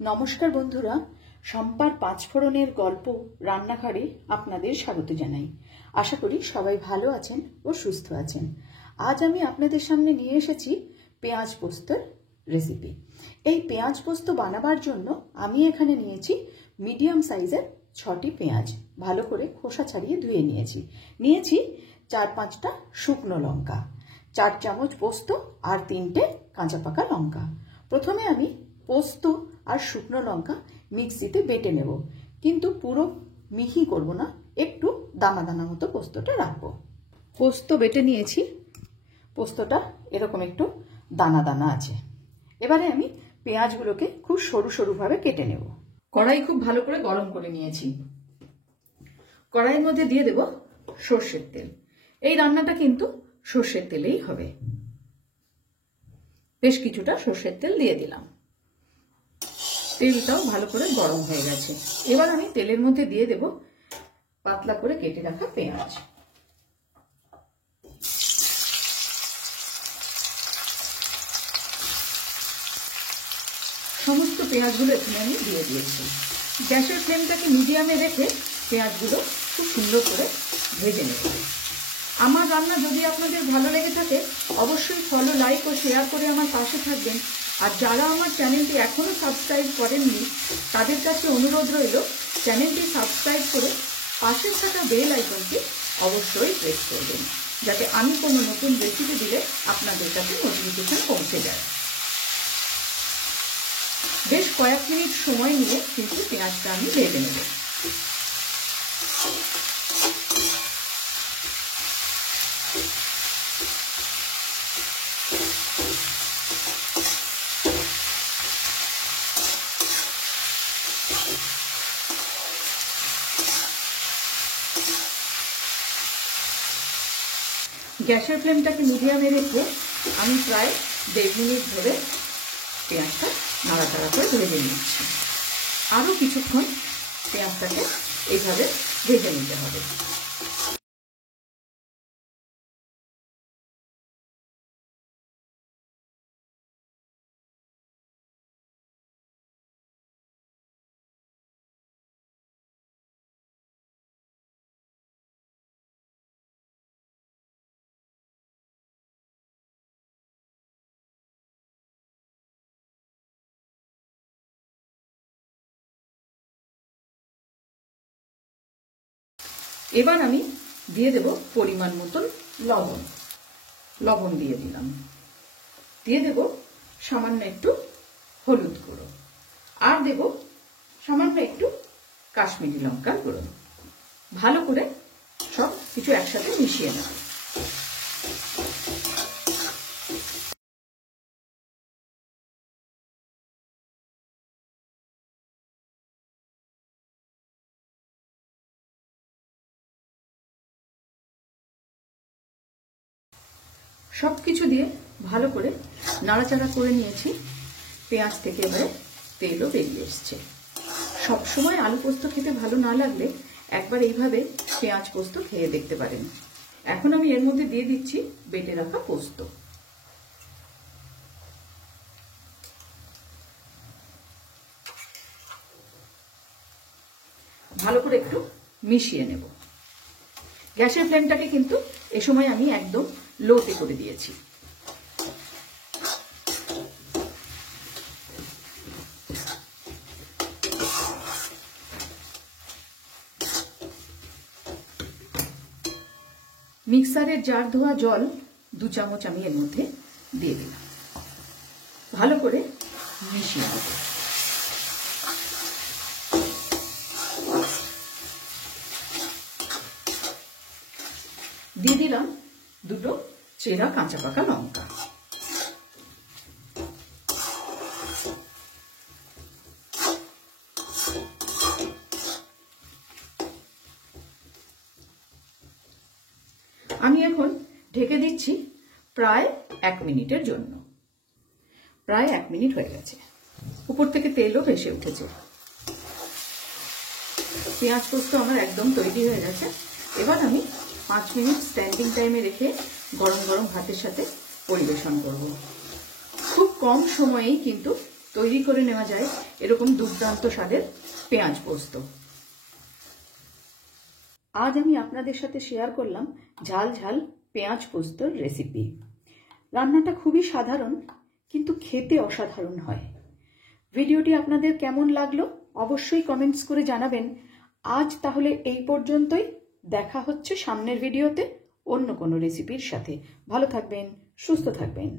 নমস্কার বন্ধুরা, শম্পার পাঁচফোড়নের গল্প রান্নাঘরে আপনাদের স্বাগত জানাই। আশা করি সবাই ভালো আছেন ও সুস্থ আছেন। আজ আমি আপনাদের সামনে নিয়ে এসেছি পেঁয়াজ পোস্তর রেসিপি। এই পেঁয়াজ পোস্ত বানাবার জন্য আমি এখানে নিয়েছি মিডিয়াম সাইজের 6টি পেঁয়াজ, ভালো করে খোসা ছাড়িয়ে ধুয়ে নিয়েছি 4-5টা শুকনো লঙ্কা, 4 চামচ পোস্ত আর 3টে কাঁচা পাকা লঙ্কা। প্রথমে আমি পোস্ত আর শুকনো লঙ্কা মিক্সিতে বেটে নেব, কিন্তু পুরো মিহি করব না, একটু দানা দানা মতো পোস্তটা রাখবো। পোস্ত বেটে নিয়েছি, পোস্তটা এরকম একটু দানা দানা আছে। এবারে আমি পেঁয়াজগুলোকে খুব সরু সরুভাবে কেটে নেব। কড়াই খুব ভালো করে গরম করে নিয়েছি। কড়াইয়ের মধ্যে দিয়ে দেব সর্ষের তেল। এই রান্নাটা কিন্তু সর্ষের তেলেই হবে। বেশ কিছুটা সর্ষের তেল দিয়ে দিলাম। তেলটাও ভালো করে গরম হয়ে গেছে। এবার আমি তেলের মধ্যে দিয়ে দেব পাতলা করে কেটে রাখা পেঁয়াজ। সমস্ত পেঁয়াজগুলো এখানে আমি দিয়ে দিয়েছি। গ্যাসের ফ্লেমটাকে মিডিয়ামে রেখে পেঁয়াজগুলো খুব সুন্দর করে ভেজে নেব। আমার রান্না যদি আপনাদের ভালো লেগে থাকে অবশ্যই ফলো, লাইক ও শেয়ার করে আমার পাশে থাকবেন। আর যারা আমার চ্যানেলটি এখনো সাবস্ক্রাইব করেননি তাদের কাছে অনুরোধ রইল চ্যানেলটি সাবস্ক্রাইব করে পাশে থাকা বেল আইকনটি অবশ্যই প্রেস করবেন, যাতে আমি কোনো নতুন রেসিপি দিলে আপনাদের কাছে নোটিফিকেশন পৌঁছে যায়। বেশ কয়েক মিনিট সময় নিয়ে কিন্তু পেঁয়াজটা আমি ভেজে নেব। গ্যাসের ফ্লেমটাকে মিডিয়ামে রেখে আমি প্রায় 1.5 মিনিট ধরে পেঁয়াজটা নাড়াচাড়া করে ভেজে নিচ্ছি। আরও কিছুক্ষণ পেঁয়াজটাকে এইভাবে ভেজে নিতে হবে। এবার আমি দিয়ে দেব পরিমাণ মতন লবণ দিয়ে দিলাম। দিয়ে দেব সামান্য একটু হলুদ গুঁড়ো, আর দেব সামান্য একটু কাশ্মীরি লঙ্কার গুঁড়ো। ভালো করে সব কিছু একসাথে মিশিয়ে নেব। সবকিছু দিয়ে ভালো করে নাড়াচাড়া করে নিয়েছি। পেঁয়াজ থেকে এবারে তেলও বেরিয়ে এসছে। সবসময় আলু পোস্ত খেতে ভালো না লাগলে একবার এইভাবে পেঁয়াজ পোস্ত খেয়ে দেখতে পারেন। এখন আমি এর মধ্যে দিয়ে দিচ্ছি বেটে রাখা পোস্ত। ভালো করে একটু মিশিয়ে নেব। গ্যাসের ফ্লেমটাকে কিন্তু এ সময় আমি একদম লোতে করে দিয়েছি। মিক্সারের জার ধোয়া জল 2 চামচ আমি এর মধ্যে দিয়ে দিলাম। ভালো করে মিশিয়ে নেব। দিয়ে দিলাম 2টো চেরা কাঁচা পাকা লঙ্কা। আমি এখন ঢেকে দিচ্ছি প্রায় 1 মিনিটের জন্য। প্রায় 1 মিনিট হয়ে গেছে। উপর থেকে তেলও ভেসে উঠেছে। পেঁয়াজ পোস্ত আমার একদম তৈরি হয়ে গেছে। এবার আমি 5 মিনিট স্ট্যান্ডিং টাইমে রেখে গরম গরম ভাতের সাথে পরিবেশন করব। খুব কম সময়েই কিন্তু তৈরি করে নেওয়া যায় এরকম দুর্দান্ত স্বাদের পেঁয়াজ পোস্ত। আজ আমি আপনাদের সাথে শেয়ার করলাম ঝাল ঝাল পেঁয়াজ পোস্তর রেসিপি। রান্নাটা খুবই সাধারণ, কিন্তু খেতে অসাধারণ হয়। ভিডিওটি আপনাদের কেমন লাগলো অবশ্যই কমেন্টস করে জানাবেন। আজ তাহলে এই পর্যন্তই। দেখা হচ্ছে সামনের ভিডিওতে অন্য কোনো রেসিপির সাথে। ভালো থাকবেন, সুস্থ থাকবেন।